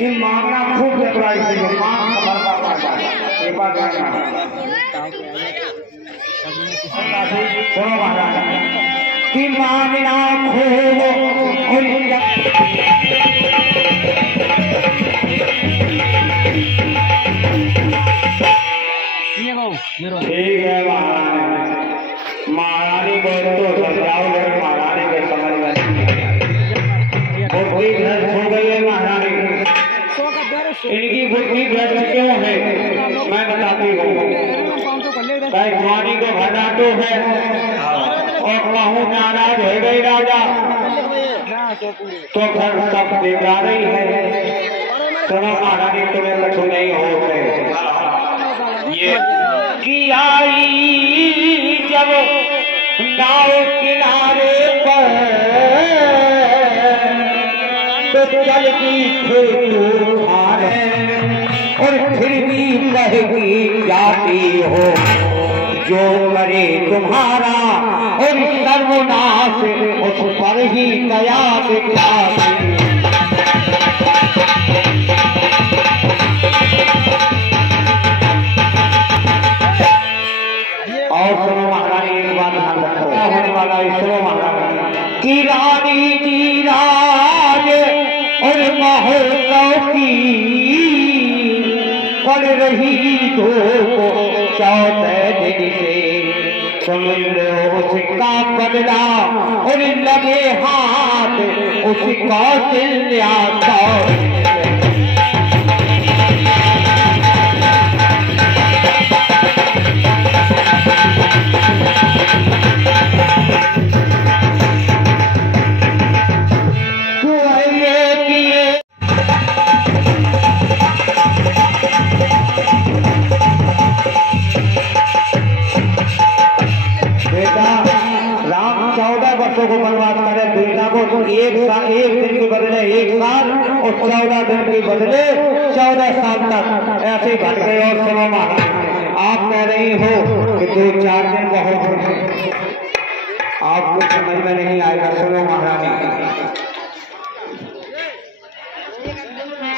ये मांगना खूब चतुराई से मांग कमरता पाता ये बात जानना सुनो महाराज कि मांगना खूब ठीक है महारानी को तो समझाओ महारानी के समझ में बुद्धि भ्रष्ट हो गई है महारानी। इनकी बुद्धि भ्रष्ट क्यों है मैं बताती हूँ। वाणी को भरनाटो है और कहूँ नाराज हो गई राजा तो घर सब देगा रही है। सुनो महारानी तुम्हें कछु नहीं हो ये कि आई जब नाव किनारे पर तो चलती तूफान और फिर भी कहेगी जाती हो जो करे तुम्हारा और सर्वनाश उस पर ही दया दिखाती। और सुनो महारानी एक बात ध्यान रखो होने वाला सुनो महारानी की रानी जी राज और महोत्सव की पड़ रही तो 14 दिन से सुन लो उसका बदला और लगे हाथ उसका कौशल्या को बर्बाद करे बेटा को तो एक दिन के बदले 1 साल और 14 दिन के बदले 14 साल तक ऐसे घट गए। और सुनो महाराज आप कह रही हो कि 2-4 दिन बहुत आपको समझ में नहीं आएगा। सुनो महारानी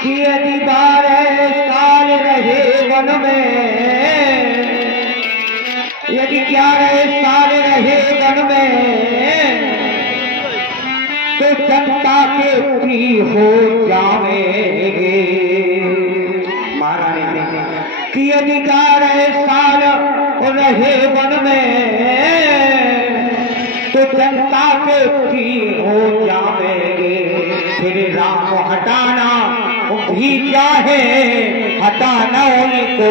कि यदि 12 साल रहे वन में यदि 11 साल रहे वन में तो जनता के प्रिय हो जाएंगे। महारानी कि यदि 11 साल रहे वन में तो जनता के प्रिय हो जाएंगे। फिर राम हटाना भी चाहे हटाना उनको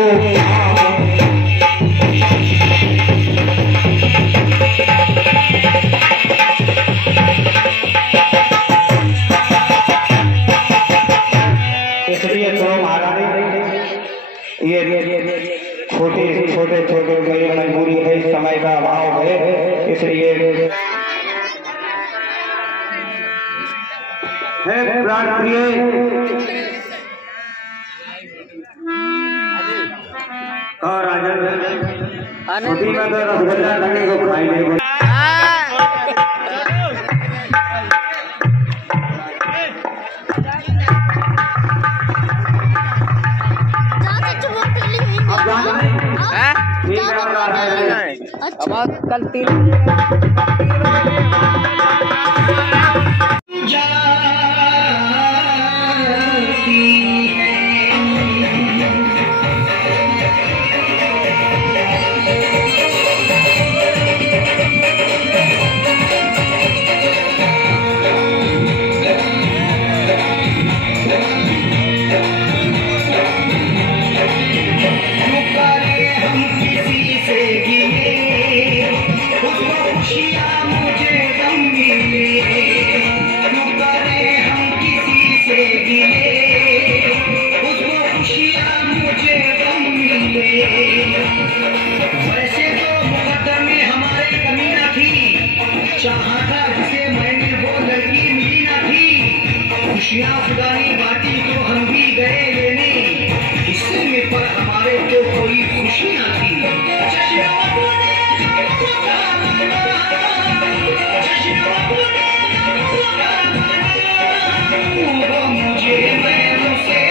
छोटे गए मजबूरी है समय का अभाव है इसलिए प्राण प्रिय और राजा छोटी का तो रसगुल्ला लगे को खाएंगे अब कल 3 चाहा जिसे मैंने वो लड़की मिली ना थी। खुशियाँ खुदाई बाटी तो हम भी गए लेने, हिस्से में पर हमारे तो कोई खुशी ना थी। मुझे मैं उसे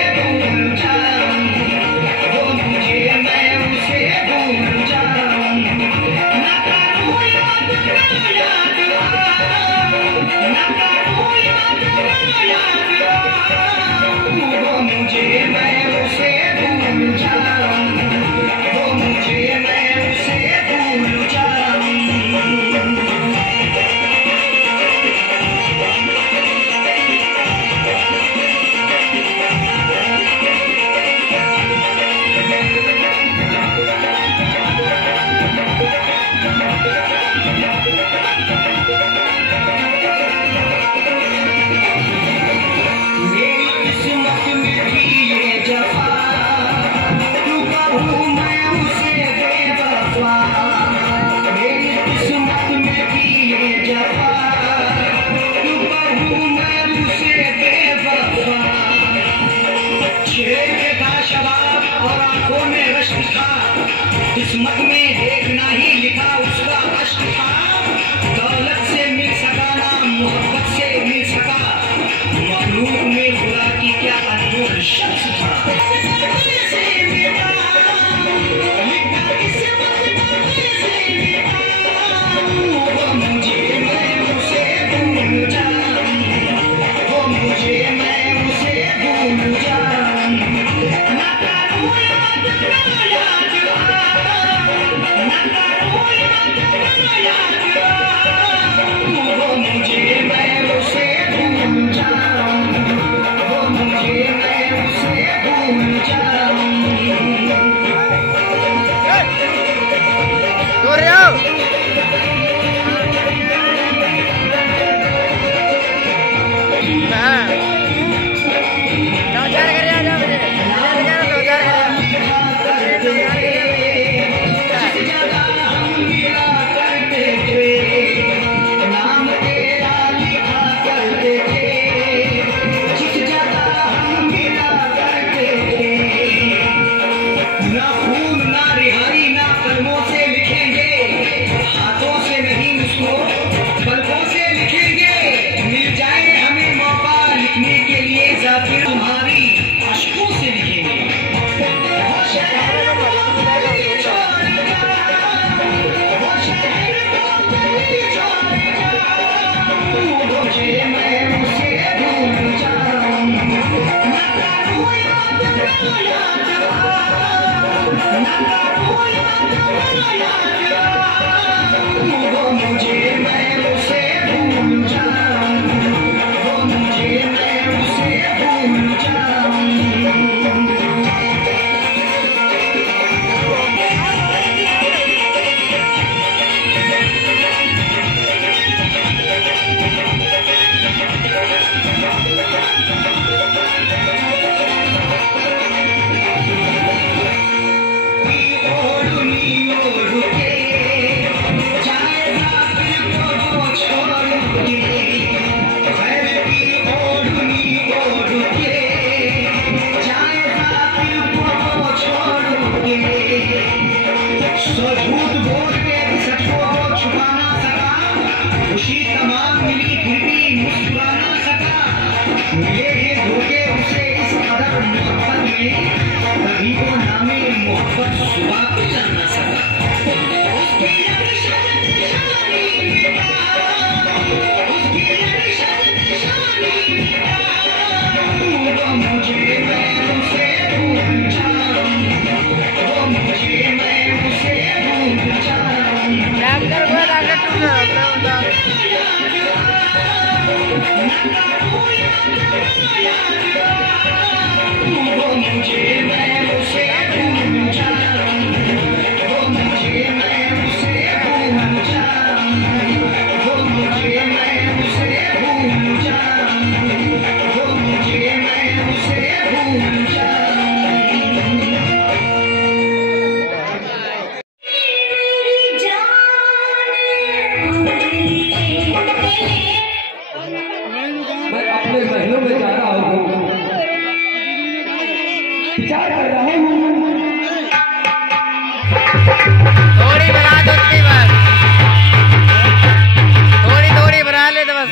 थोड़ी बना ले तो बस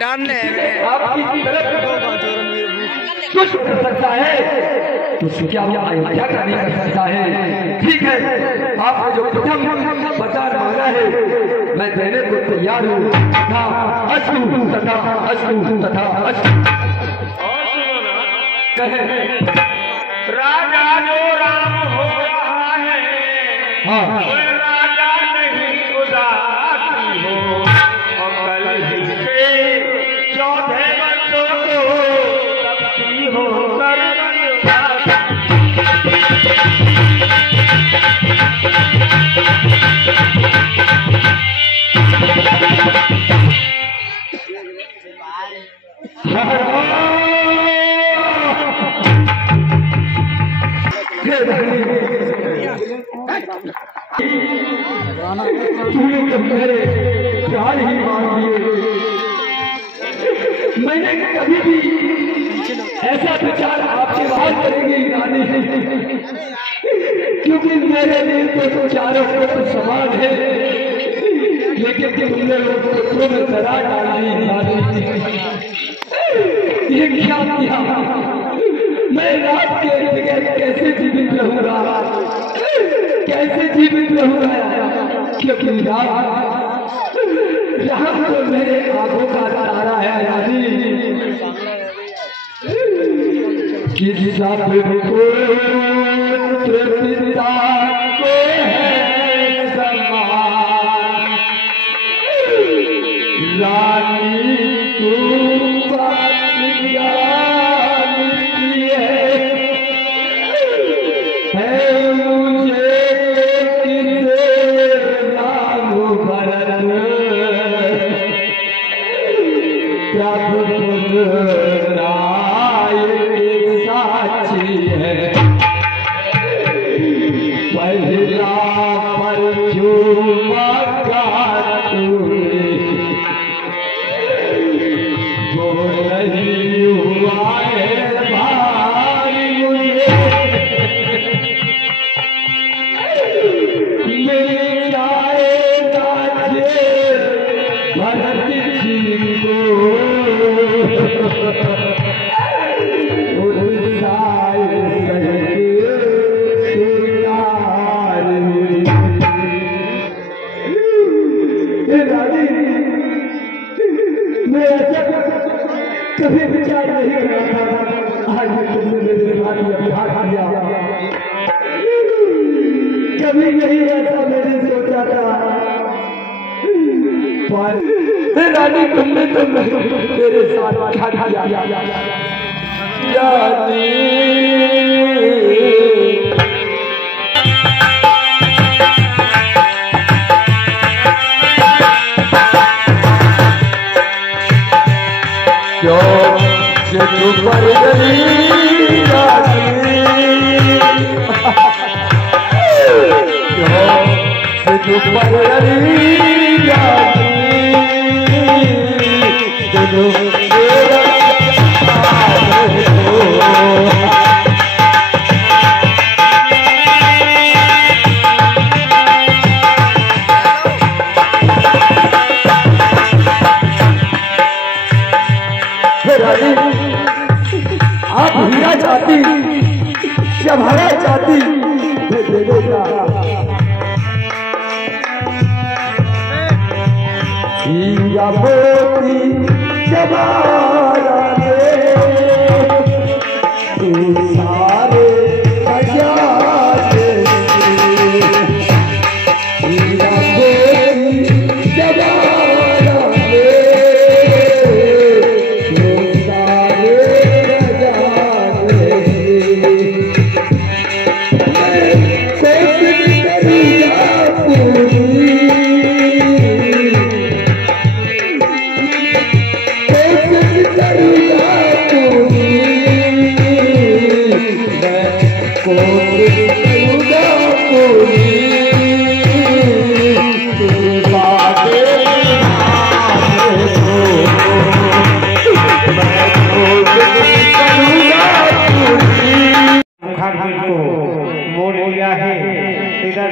डाल ले। कुछ कर सकता है तो क्या अयोध्या का नहीं कर सकता है। ठीक है, आपने जो प्रथम वरदान मांगा है मैं देने को तैयार हूँ। अस्तु तथा अस्तु तथा अस्तु। कहे राजा जो राम हो रहा है, हाँ राजा नहीं उदासी हो, कल ही से 14 वर्षों को शक्ति हो कर तूने जब मेरे प्यार ही मांग दिए, मैंने कभी भी ऐसा विचार आपके बात करेंगे रानी, क्योंकि मेरे लिए तो चारों पुत्र समान है, लेकिन तुमने लोग पुत्रों में दरार डाल दी रानी। ये क्या किया? मैं रात के बगैर कैसे जीवित रहूंगा, कैसे जीवित रहूंगा? क्योंकि राम तो मेरे आंखों का तारा है रानी। किस सब पुत्र पिता को है समान, रानी तू बात जानती है मुझे किसे राम भरत प्रभु राय की साक्षी है। पहला परचूमा का तूने वो नहीं हुआ है भाई मुझे, मिलाए राजे भरत जी को कभी विचार नहीं कर रहा था, आज तुमने मेरे साथ व्यवहार किया। कभी नहीं ऐसा मैंने सोचा था, रानी तुमने तो मेरे साथ क्या किया रानी। जो पर गली जो पर गली आप हीरा चाहती जब हरा चाहती मैं दे देता। हीरा मोती जवारा दे तू सारे बजाते। हीरा मोती जवारा दे तू सारे बजाते।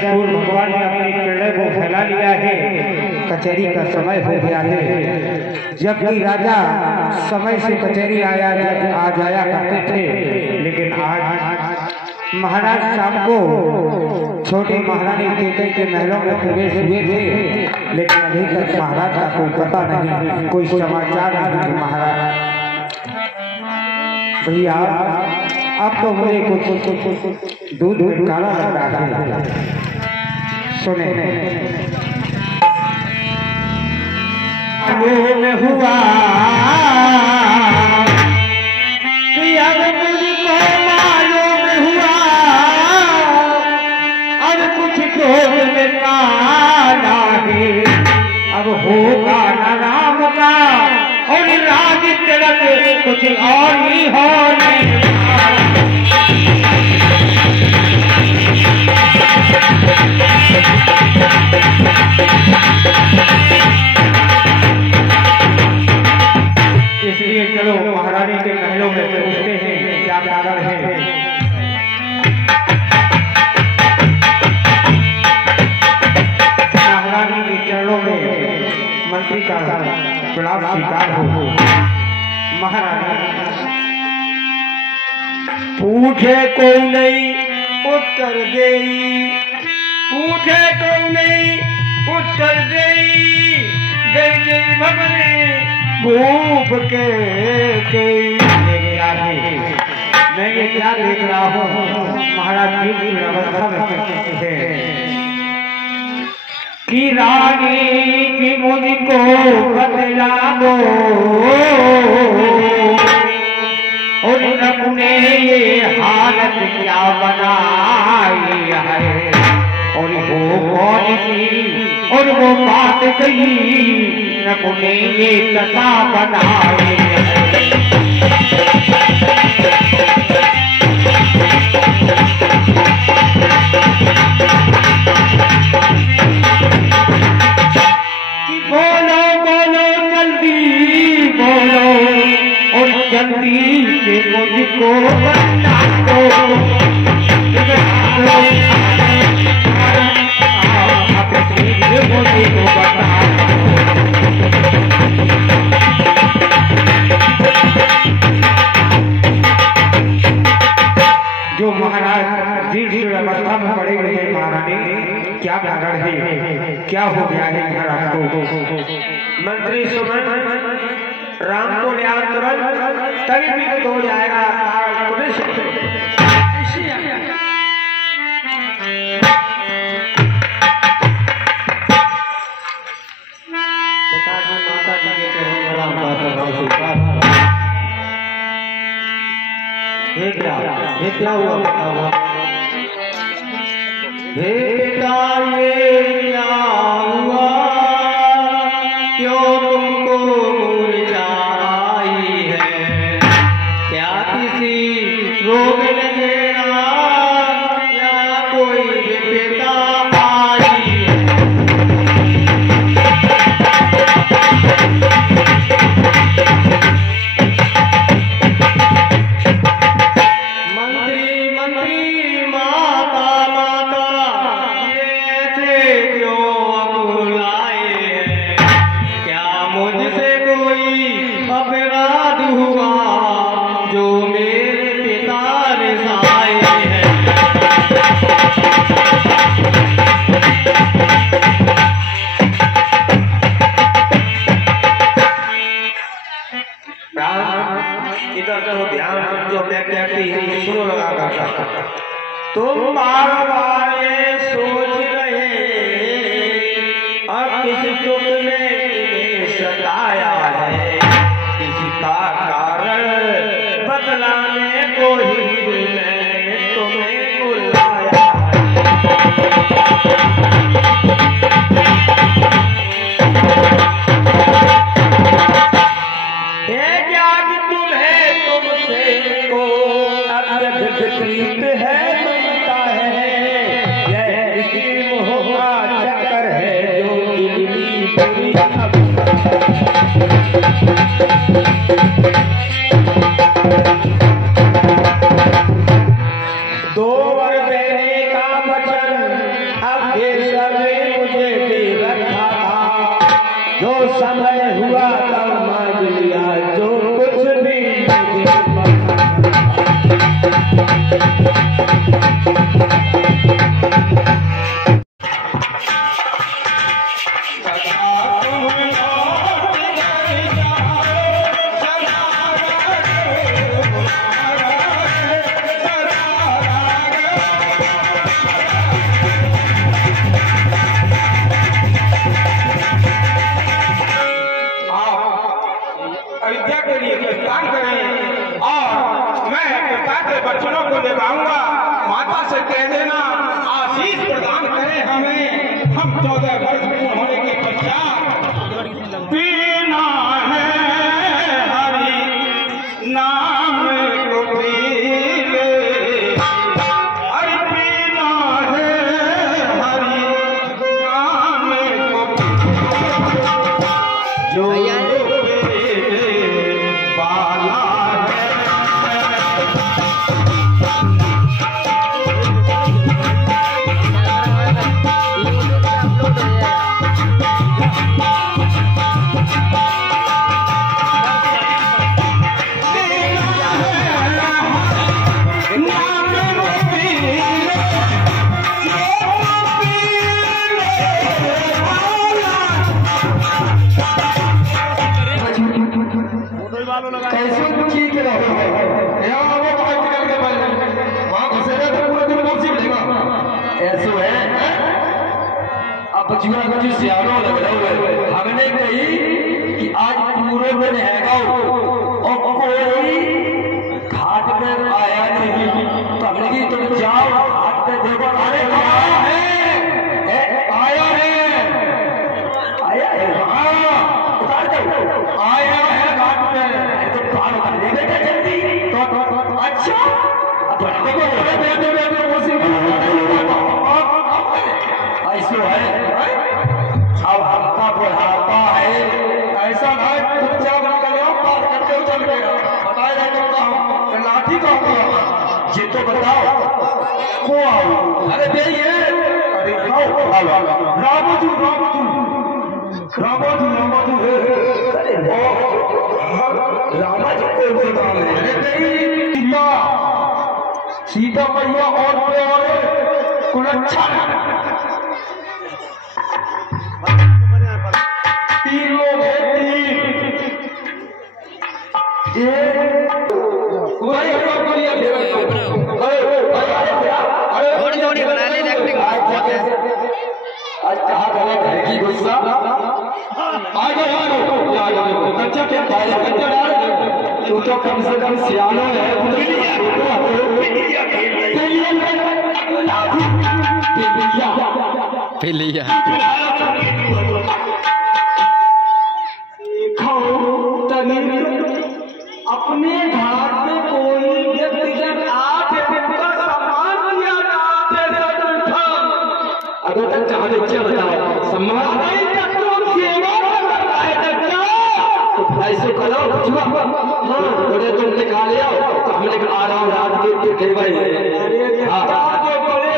भगवान ने अपनी किरणों को फैला लिया है। कचहरी का समय हो गया है। जबकि राजा समय से कचहरी आ जाया करते थे, लेकिन आज महाराज शाम को छोटी महारानी केकई के महलों में प्रवेश हुए थे, लेकिन अभी तक महाराज का कोई पता नहीं, कोई समाचार नहीं। महाराज भैया अब तो मुझे कुछ दूध काला लग रहा है। सुने मालूम हुआ कि अब मुझको मालूम हुआ अब कुछ क्रोध में काला है। अब होगा न राम का और राज तिलक कुछ और ही होने। इसलिए चलो महारानी के महलों में पूछते हैं क्या कारण है। महारानी के चरणों में मंत्री का प्रणाम स्वीकार हो। महारानी पूछे कोई नहीं उत्तर देई, पूछे कोई नहीं उत्तर देई, गई भगने भूप के मैं ये क्या देख रहा हूँ। महाराज की अवस्था में है कि रानी की मुझको बतला दो और अपने ये हालत क्या बनाई है और वो कौन सी और वो बात कही अपने ये दशा बनाए। बोलो बोलो जल्दी बोलो और जल्दी से मुझको बता दो। जो महाराज दीर्घ अवस्था में पड़े हुए हैं, महारानी क्या कारण है, क्या हो गया है महाराज को। मंत्री सुमन राम को ले आओ तुरंत, तभी भी हो जाएगा। माता जी के चरणों में राम का स्वीकार। ये क्या हुआ बताओ। बेटा ये क्या हुआ, क्यों तुमको मुरझाई है, क्या किसी रोग लगेगा या कोई विपदा आई है। मंत्री माता तो ध्यान जो मैं कहती हूँ सुनो लगाकर। तुम बार बार ये सोच रहे अब किस दुख ने इन्हें सताया है, इसका कारण बतलाने को ही मैंने तुम्हें बुलाया है। ज्ञान तुम्हें तुमसे को अत्यधिक प्रीत है, बनता है यह इसी मोह का चक्कर है जो दिल्ली पूरी दो वर देने का वचन अब केशव ने मुझे दे रखा था, जो समय हुआ तब मान लिया जो कुछ भी अयोध्या के लिए प्रस्थान करें और मैं पिता के बच्चों को दिखाऊंगा। माता से कह देना आशीष प्रदान करें हमें, हम 14 वर्ष पूर्ण होने के पश्चात पीना है हरि नाम को पी ले, अरे पीना है हरि नाम को जो सियानो लग रहा हमने कही कि आज पूरे दिन हैगा और कोई घाट पे आया नहीं, तो हमने की तुम जाओ घाट पे देखो, अरे आया है आया है आया है, आया है घाट पे, तो पार कर दे बेटा जल्दी। तो अच्छा ऐसा है, अब हफ्ता बुढ़ापा है, ऐसा ना चुपचाप निकल जाओ, पार करते हुए चल गएगा, बताया जाएगा लाठी का ये तो बताओ को आओ, अरे देखिए अरे रामोजू सीता मैया और कुलच्छा तीन लोग थोड़ी बना ले एक्टिंग आज कहा गया घर की गुस्सा कच्चा क्या तू तो कम से कम सियानो है, अपने घाट में कोई व्यक्ति जब आके उनका सम्मान किया अगर तक चाहे बच्चे बताओ सम्मान नहीं तो हम सेवा करता है तो ऐसे करो बड़े तुम निकाल लिया तो हमने आ रहा हूँ रात के भाई बड़े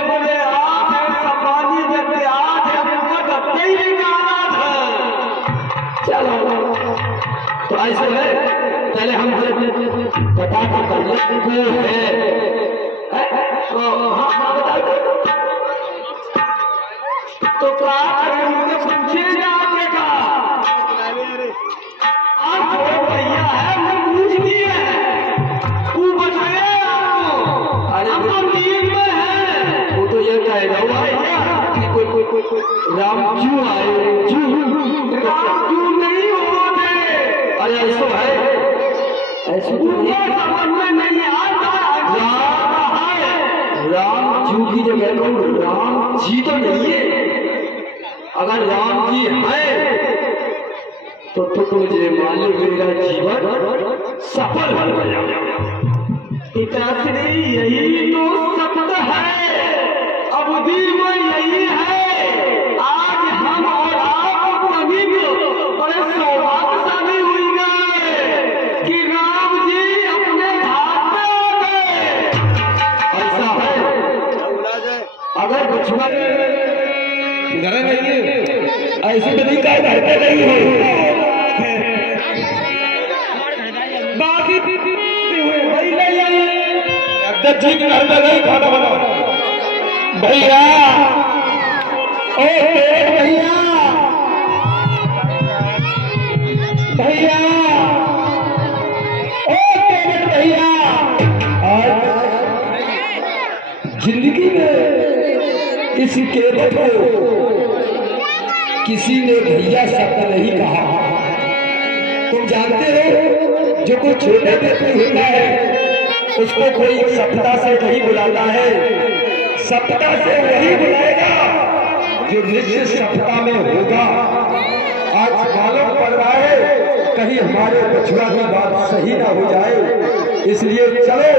बड़े हाथ है सम्मानित व्यक्ति हाथ है उनका डबे ही निकाला था। चलो तो ऐसे है पहले हम बता कर ले तो पूछे जाने का अब जो भैया है वो पूछ भी है मुझे समझ में नहीं आता। राम जी की जगह को राम जी तो नहीं है। अगर राम जी है तो मुझे मालूम मेरा जीवन सफल हो गया। इतना से नहीं, यही तो सत्य है, अवधि में यही है। आज हम और आप सभी बड़े सौभाग्यशाली हुई गए कि राम जी अपने धाम में आ गए। ऐसा है, अगर बचपन घर नहीं ऐसे नहीं का घर पे नहीं हो, बाकी हुए भाई जी घर में नहीं खाना बना भैया, ओ भैया भैया, ओ भैया। जिंदगी में इस केवल को किसी ने भैया शब्द नहीं कहा। तुम जानते हो जो कोई छोटे व्यक्ति होता है उसको कोई सप्ताह से नहीं बुलाता है, सप्ताह से वही बुलाएगा जो निश्चित सप्ताह में होगा। आज मालूम पड़ रहा है कहीं हमारे बछुआ की बात सही ना हो जाए, इसलिए चलो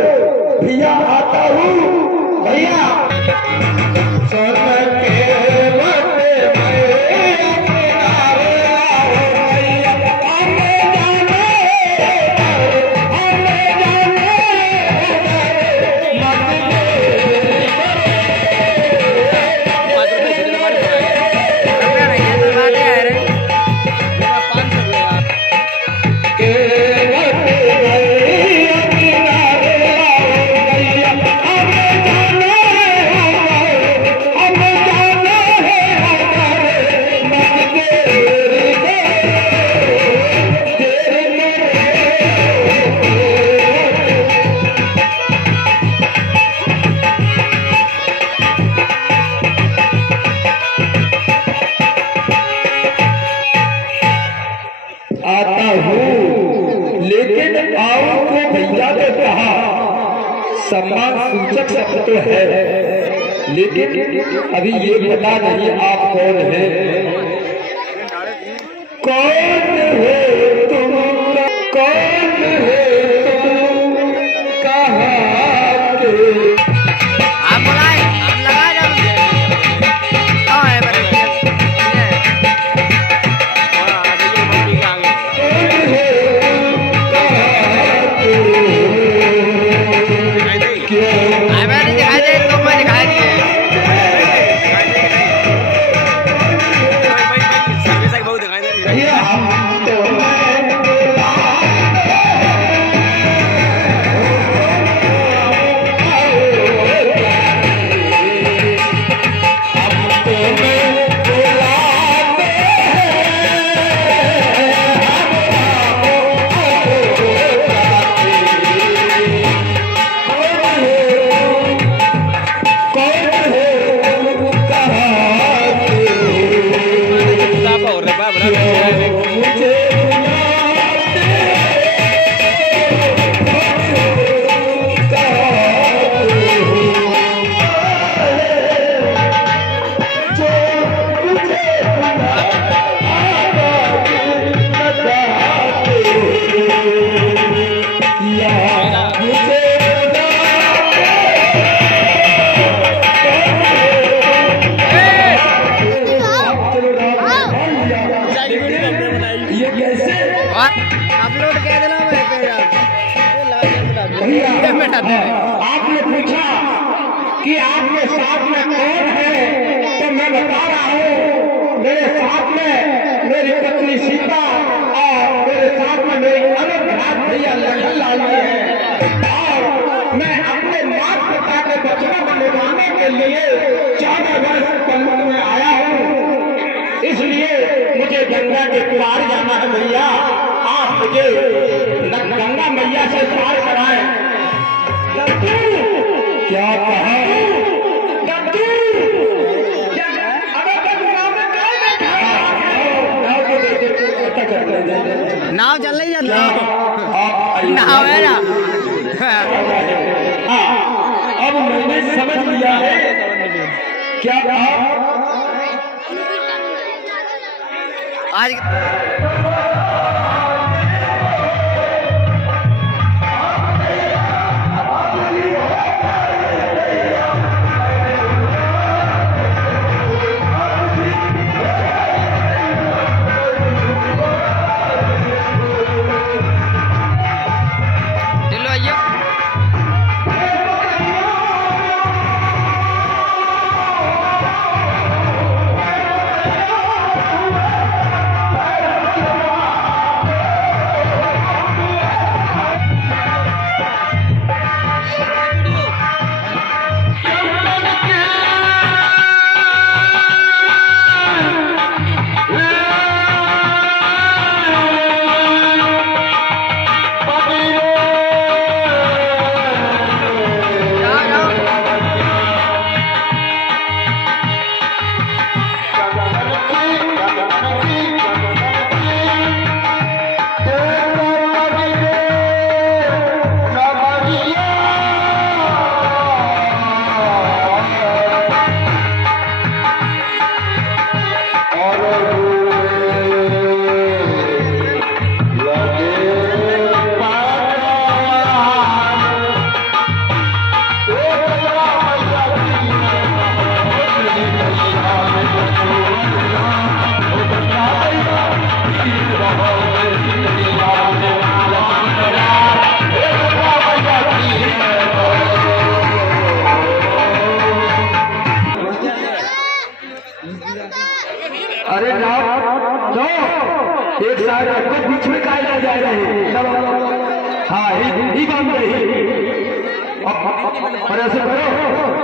भैया आता हूँ। भैया सम्मान सूचक शब्द तो है, लेकिन अभी ये पता नहीं आप कौन है। कौन है तुम, कौन है तुम, कहाँ के? आप बुलाए, हम लगा जाओ। कहाँ है बड़े आपने पूछा कि आपके साथ में कौन है, तो मैं बता रहा हूँ मेरे साथ में मेरी पत्नी सीता और मेरे साथ में मेरी अलग भाग भैया लखन लाल है। और मैं अपने माता पिता के बचपन को निभाने के लिए 14 वर्ष पंगत में आया हूँ, इसलिए मुझे गंगा के किनारे जाना है। भैया आप मुझे गंगा मैया से पार कराएं। क्या कहा? नाव चल रही है। नहावे ना। हाँ, अब मैंने समझ लिया है। क्या आप आज चलो आइए। अरे ना तो एक साइड आपको बीच में काहे ले जा रहे हैं? हाँ, ही बांध रही। और ऐसे करो।